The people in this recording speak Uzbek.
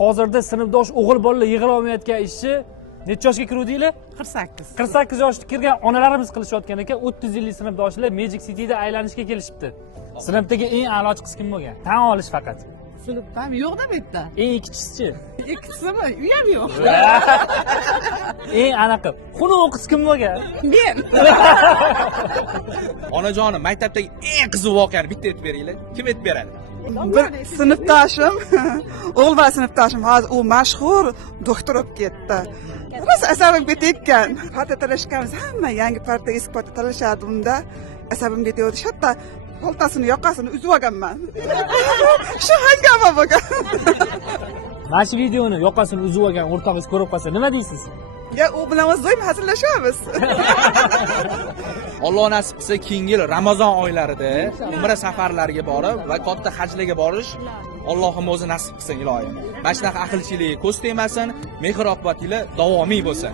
hozirda sinfdosh o'g'il bolalar yig'ila olmayotgan ishni necha yoshga kiruvdinglar? 48. 48 yoshga kirgan onalarimiz qilishayotgan ekan, 30 yillik sinfdoshlar Magic City'da aylanishga kelishibdi. Sinfdagi eng a'lochi qiz kim bo'lgan? Tan olish faqat. Sinfda yo'q-da bu yerda. Eng ikkisi-chi? Ikkisimi? U ham yo'q. Eng anaqa xunuk qiz kim bo'lgan? Men. Onajonim, maktabdagi eng qiziq voqeani bitta aytib beringlar. Kim aytib beradi? Bir sinfdoshim, o'g'il bola sinfdoshim hozir u mashhur doktor bo'lib ketdi. Biz asabim ketayotgan. Parta talashganmiz, hamma yangi parta, eski parta talashadi unda. Asabim ketayotdi. Hatto paltasini, yoqasini uzib olganman. Shu hangama bo'lgan. Mana shu videoni yoqasini uzib olgan o'rtog'ingiz ko'rib qolsa nima deysiz? Ya u bilan o'zim hazillashamiz. Alloh nasib qilsa keyingi yil Ramazon oylarida umra safarlariga borib va katta hajlarga borish Allohim o'zi nasib qilsin ilohim. Mana shunaqa aqlchilik ko'z tegmasin, mehr oqibatinglar davomiy bo'lsin.